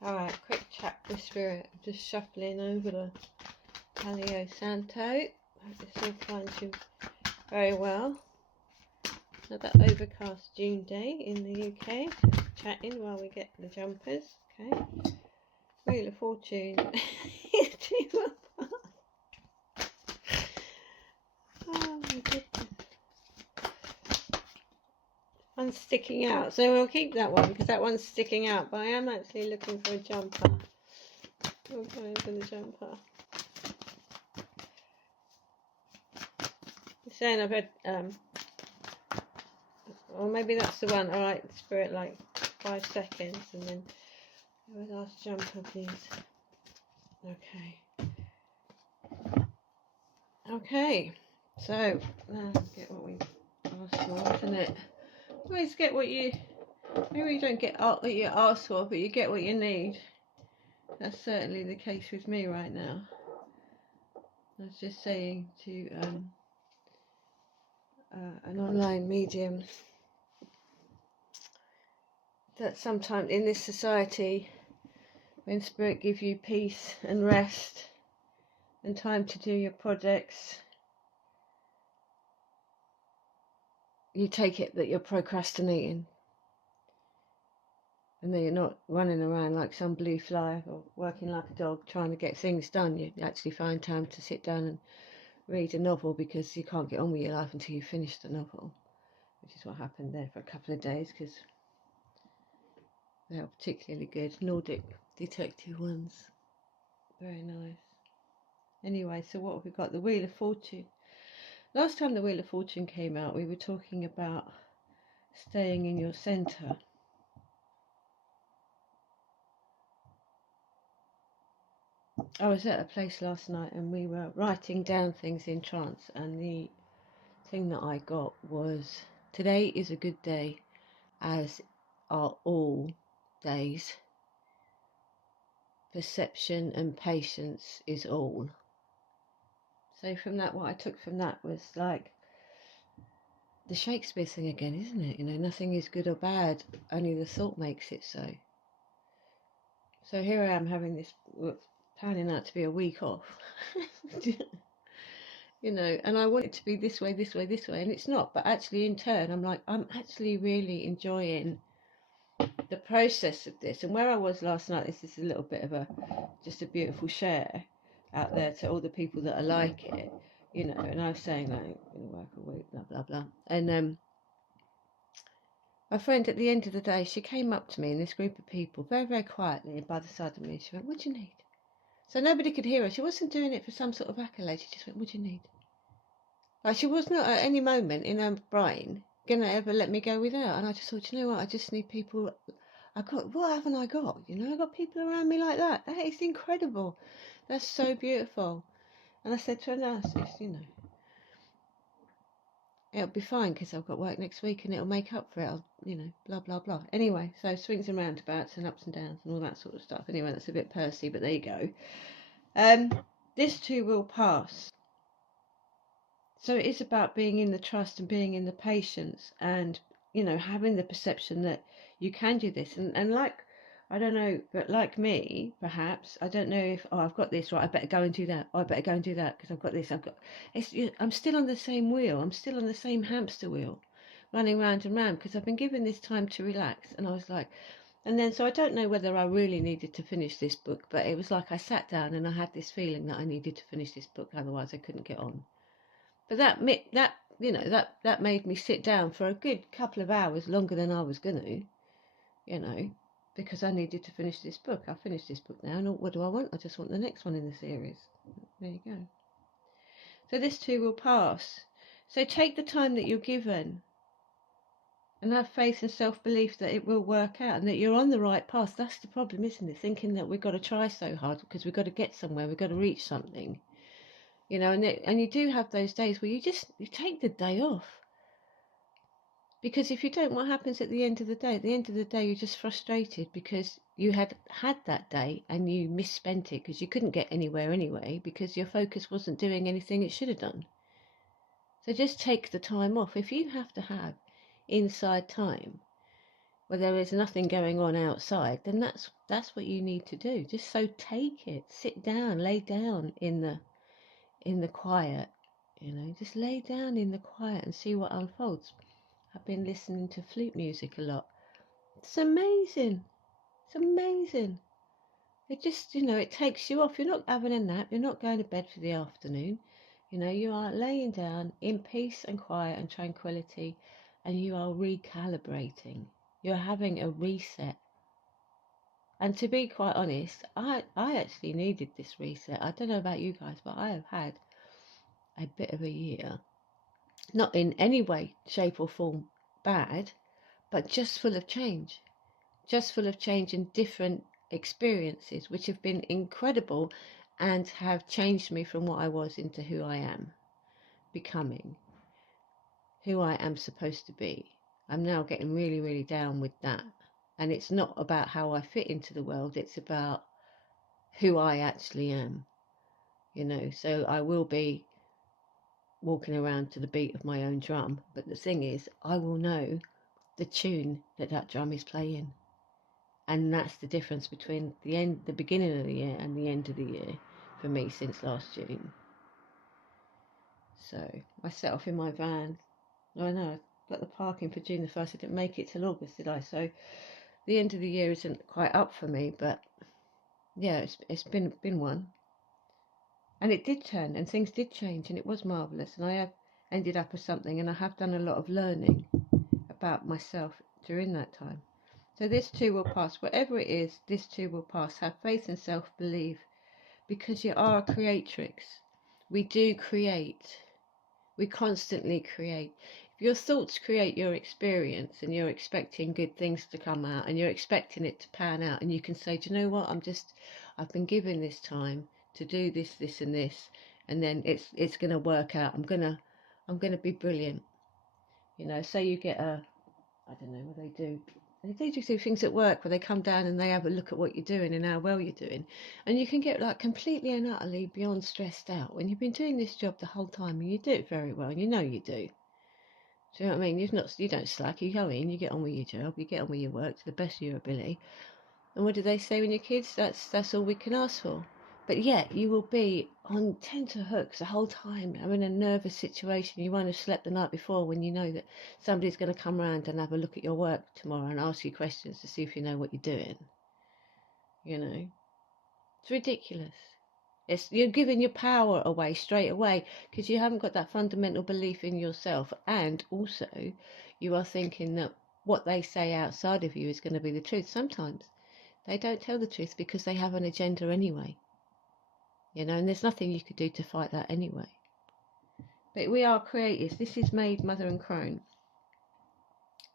Alright, quick chat with Spirit. Just shuffling over the Palo Santo. Hope this all finds you very well. Another overcast June day in the UK. Just chatting while we get the jumpers. Okay. Wheel of Fortune. Oh my goodness. One's sticking out, so we'll keep that one because that one's sticking out, but I am actually looking for a jumper. I'm going for the jumper. You're saying I've had, or maybe that's the one. Alright, Spirit, like 5 seconds, and then the last jumper, please. Okay, so get what we asked for, isn't it? Always get what you, maybe you don't get what you ask for, but you get what you need. That's certainly the case with me right now. I was just saying to an online medium that sometimes in this society, when Spirit gives you peace and rest and time to do your projects, you take it that you're procrastinating and that you're not running around like some blue fly or working like a dog trying to get things done. You actually find time to sit down and read a novel because you can't get on with your life until you finish the novel, which is what happened there for a couple of days because they are particularly good. Nordic detective ones. Very nice. Anyway, so what have we got? The Wheel of Fortune. Last time the Wheel of Fortune came out, we were talking about staying in your centre. I was at a place last night and we were writing down things in trance, and the thing that I got was, today is a good day, as are all days. Perception and patience is all. So from that, what I took from that was like the Shakespeare thing again, isn't it? You know, nothing is good or bad, only the thought makes it so. So here I am having this, planning out to be a week off. You know, and I want it to be this way, this way, this way, and it's not. But actually, in turn, I'm like, I'm actually really enjoying the process of this. And where I was last night, this is a little bit of just a beautiful share out there to all the people that are like it, you know. And I was saying, like, I'm gonna work a week, blah blah blah. And my friend, at the end of the day, she came up to me in this group of people, very very quietly, by the side of me. She went, "What do you need?" So nobody could hear her. She wasn't doing it for some sort of accolade. She just went, "What do you need?" Like, she was not at any moment in her brain gonna ever let me go without. And I just thought, you know what? I just need people. What haven't I got? You know, I got people around me like that. That is incredible. That's so beautiful. And I said to her, "No, it's, you know, it'll be fine because I've got work next week and it'll make up for it. I'll, you know, blah blah blah." Anyway, so swings and roundabouts and ups and downs and all that sort of stuff. Anyway, that's a bit Percy, but there you go. This too will pass. So it is about being in the trust and being in the patience and, you know, having the perception that you can do this. And like, I don't know, but like me, perhaps, I don't know if, oh, I've got this, right, I better go and do that. Oh, I better go and do that because I've got this. I'm still on the same wheel. I'm still on the same hamster wheel, running round and round because I've been given this time to relax. And I was like, and then, so I don't know whether I really needed to finish this book, but it was like I sat down and I had this feeling that I needed to finish this book, otherwise I couldn't get on. But that you know, that made me sit down for a good couple of hours, longer than I was going to, you know, because I needed to finish this book. I finished this book now, and what do I want? I just want the next one in the series. There you go. So this too will pass. So take the time that you're given and have faith and self-belief that it will work out and that you're on the right path. That's the problem, isn't it? Thinking that we've got to try so hard because we've got to get somewhere, we've got to reach something. You know, and you do have those days where you take the day off. Because if you don't, what happens at the end of the day? At the end of the day, you're just frustrated because you had that day and you misspent it because you couldn't get anywhere anyway because your focus wasn't doing anything it should have done. So just take the time off. If you have to have inside time, where there is nothing going on outside, then that's what you need to do. Just so take it, sit down, lay down in the quiet, just lay down in the quiet and see what unfolds. I've been listening to flute music a lot. It's amazing. It's amazing. It just, it takes you off. You're not having a nap. You're not going to bed for the afternoon. You are laying down in peace and quiet and tranquility, and you are recalibrating. You're having a reset. And to be quite honest, I actually needed this reset. I don't know about you guys, but I have had a bit of a year. Not in any way, shape or form bad, but just full of change. Just full of change and different experiences, which have been incredible and have changed me from what I was into who I am becoming, who I am supposed to be. I'm now getting really, really down with that. And it's not about how I fit into the world, it's about who I actually am. So I will be walking around to the beat of my own drum, but the thing is, I will know the tune that drum is playing. And that's the difference between the beginning of the year and the end of the year for me since last June. So I set off in my van. I know I got the parking for June the 1st. I didn't make it till August, did I? So the end of the year isn't quite up for me, but yeah, it's been one. And it did turn, and things did change, and it was marvellous. And I have ended up with something, and I have done a lot of learning about myself during that time. So this too will pass. Whatever it is, this too will pass. Have faith and self-belief, because you are a creatrix. We do create. We constantly create. If your thoughts create your experience, and you're expecting good things to come out, and you're expecting it to pan out, and you can say, do you know what, I've been given this time to do this, this and this, and then it's going to work out. I'm going to be brilliant. Say you get I don't know what they do. They do things at work where they come down and they have a look at what you're doing and how well you're doing. And you can get like completely and utterly beyond stressed out when you've been doing this job the whole time and you do it very well and you do. Do you know what I mean? You don't slack, you go in, you get on with your job, you get on with your work to the best of your ability. And what do they say when you're kids? That's all we can ask for. But yet you will be on tenterhooks the whole time, having a nervous situation. You won't have slept the night before when you know that somebody's going to come around and have a look at your work tomorrow and ask you questions to see if you know what you're doing. It's ridiculous. You're giving your power away straight away because you haven't got that fundamental belief in yourself, and also you are thinking that what they say outside of you is going to be the truth. Sometimes they don't tell the truth because they have an agenda anyway. And there's nothing you could do to fight that anyway. But we are creators. This is made mother and crone.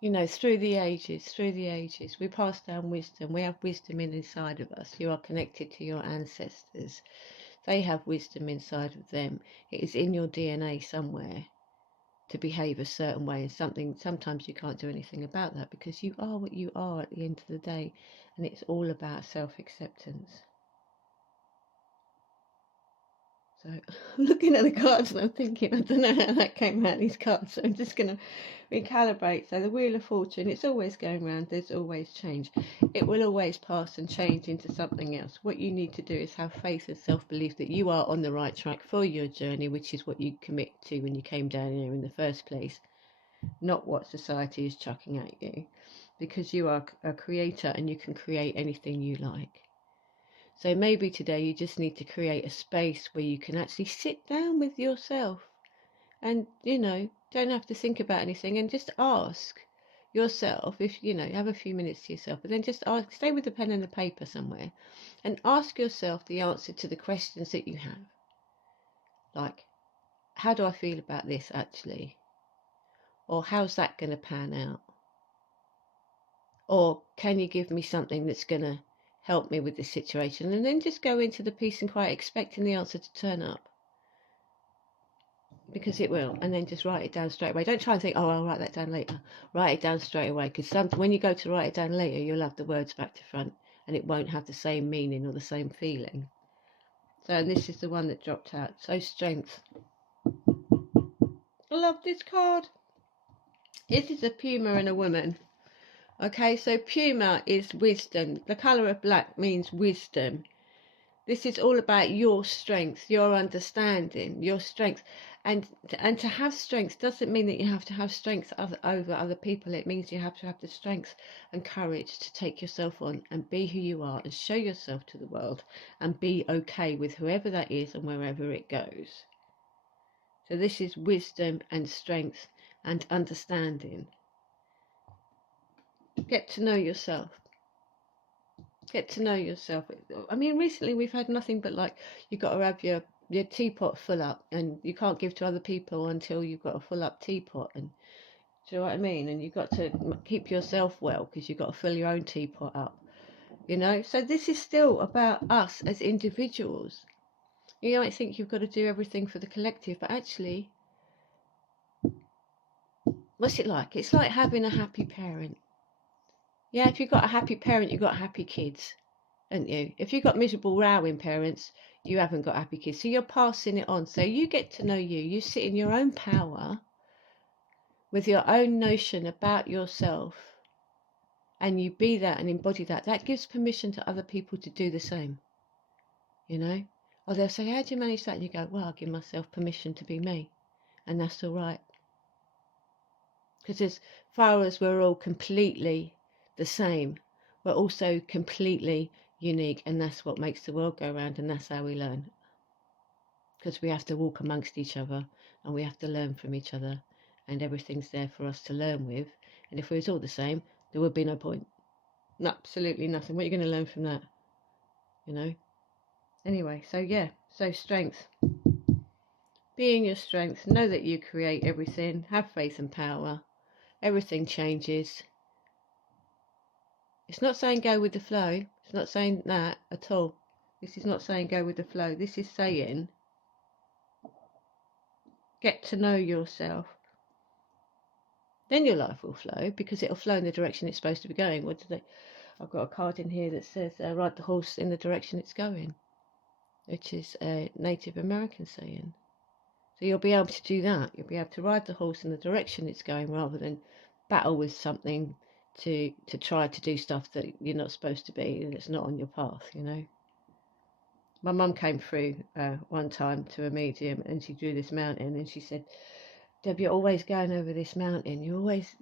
Through the ages, we pass down wisdom. We have wisdom inside of us. You are connected to your ancestors. They have wisdom inside of them. It is in your DNA somewhere to behave a certain way, and sometimes you can't do anything about that because you are what you are at the end of the day, and it's all about self-acceptance. So I'm looking at the cards and I'm thinking, I don't know how that came out, these cards, so I'm just going to recalibrate. So the Wheel of Fortune, it's always going round, there's always change. It will always pass and change into something else. What you need to do is have faith and self-belief that you are on the right track for your journey, which is what you commit to when you came down here in the first place, not what society is chucking at you, because you are a creator and you can create anything you like. So maybe today you just need to create a space where you can actually sit down with yourself and, don't have to think about anything and just ask yourself, if, have a few minutes to yourself, but then just stay with the pen and the paper somewhere and ask yourself the answer to the questions that you have. Like, how do I feel about this actually? Or how's that going to pan out? Or can you give me something that's going to help me with this situation? And then just go into the peace and quiet, expecting the answer to turn up, because it will. And then just write it down straight away. Don't try and think, oh, I'll write that down later. Write it down straight away, because when you go to write it down later, you'll have the words back to front and it won't have the same meaning or the same feeling. So, and this is the one that dropped out. So strength. I love this card. This is a puma and a woman. Okay, so puma is wisdom. The colour of black means wisdom. This is all about your strength, your understanding, your strength. And to have strength doesn't mean that you have to have strength over other people. It means you have to have the strength and courage to take yourself on and be who you are and show yourself to the world and be okay with whoever that is and wherever it goes. So this is wisdom and strength and understanding. Get to know yourself. Get to know yourself. I mean, recently we've had nothing but like, you've got to have your teapot full up, and you can't give to other people until you've got a full up teapot. And do you know what I mean? And you've got to keep yourself well because you've got to fill your own teapot up, you know. So this is still about us as individuals. You might think you've got to do everything for the collective, but actually, what's it like? It's like having a happy parent. Yeah, if you've got a happy parent, you've got happy kids, haven't you? If you've got miserable rowing parents, you haven't got happy kids. So you're passing it on. So you get to know you. You sit in your own power with your own notion about yourself, and you be that and embody that. That gives permission to other people to do the same, you know. Or they'll say, how do you manage that? And you go, well, I'll give myself permission to be me, and that's all right. Because as far as we're all completely the same, we're also completely unique, and that's what makes the world go round, and that's how we learn. Because we have to walk amongst each other, and we have to learn from each other, and everything's there for us to learn with. And if we was all the same, there would be no point. No, absolutely nothing. What are you going to learn from that? You know? Anyway, so yeah, so strength. Be in your strength. Know that you create everything. Have faith and power. Everything changes. It's not saying go with the flow. It's not saying that at all. This is not saying go with the flow. This is saying get to know yourself. Then your life will flow, because it'll flow in the direction it's supposed to be going. I've got a card in here that says ride the horse in the direction it's going, which is a Native American saying. So you'll be able to do that. You'll be able to ride the horse in the direction it's going, rather than battle with something to try to do stuff that you're not supposed to be, and it's not on your path, you know. My mum came through one time to a medium, and she drew this mountain, and she said, Deb, you're always going over this mountain. You're always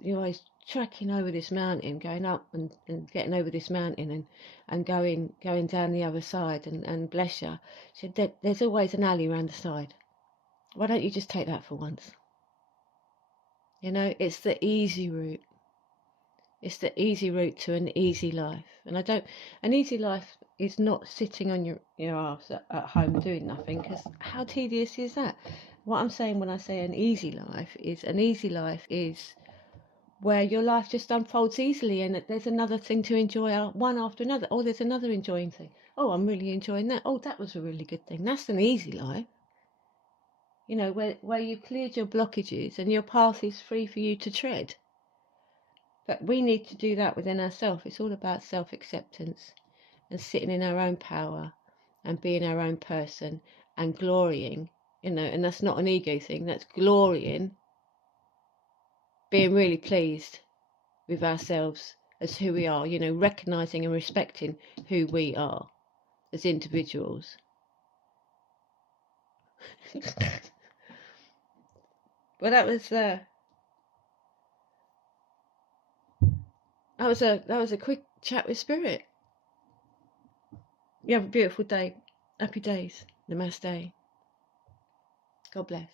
trekking over this mountain, going up and getting over this mountain, and going down the other side, and bless you. She said, there's always an alley around the side. Why don't you just take that for once? You know, it's the easy route. It's the easy route to an easy life. And an easy life is not sitting on your arse at home doing nothing, because how tedious is that? What I'm saying when I say an easy life is where your life just unfolds easily, and that there's another thing to enjoy one after another. Oh, there's another enjoying thing. Oh, I'm really enjoying that. Oh, that was a really good thing. That's an easy life. You know, where you've cleared your blockages and your path is free for you to tread. But we need to do that within ourselves. It's all about self-acceptance and sitting in our own power and being our own person and glorying, you know, and that's not an ego thing, that's glorying, being really pleased with ourselves as who we are, you know, recognising and respecting who we are as individuals. Well, that was a quick chat with Spirit. You have a beautiful day. Happy days. Namaste. God bless.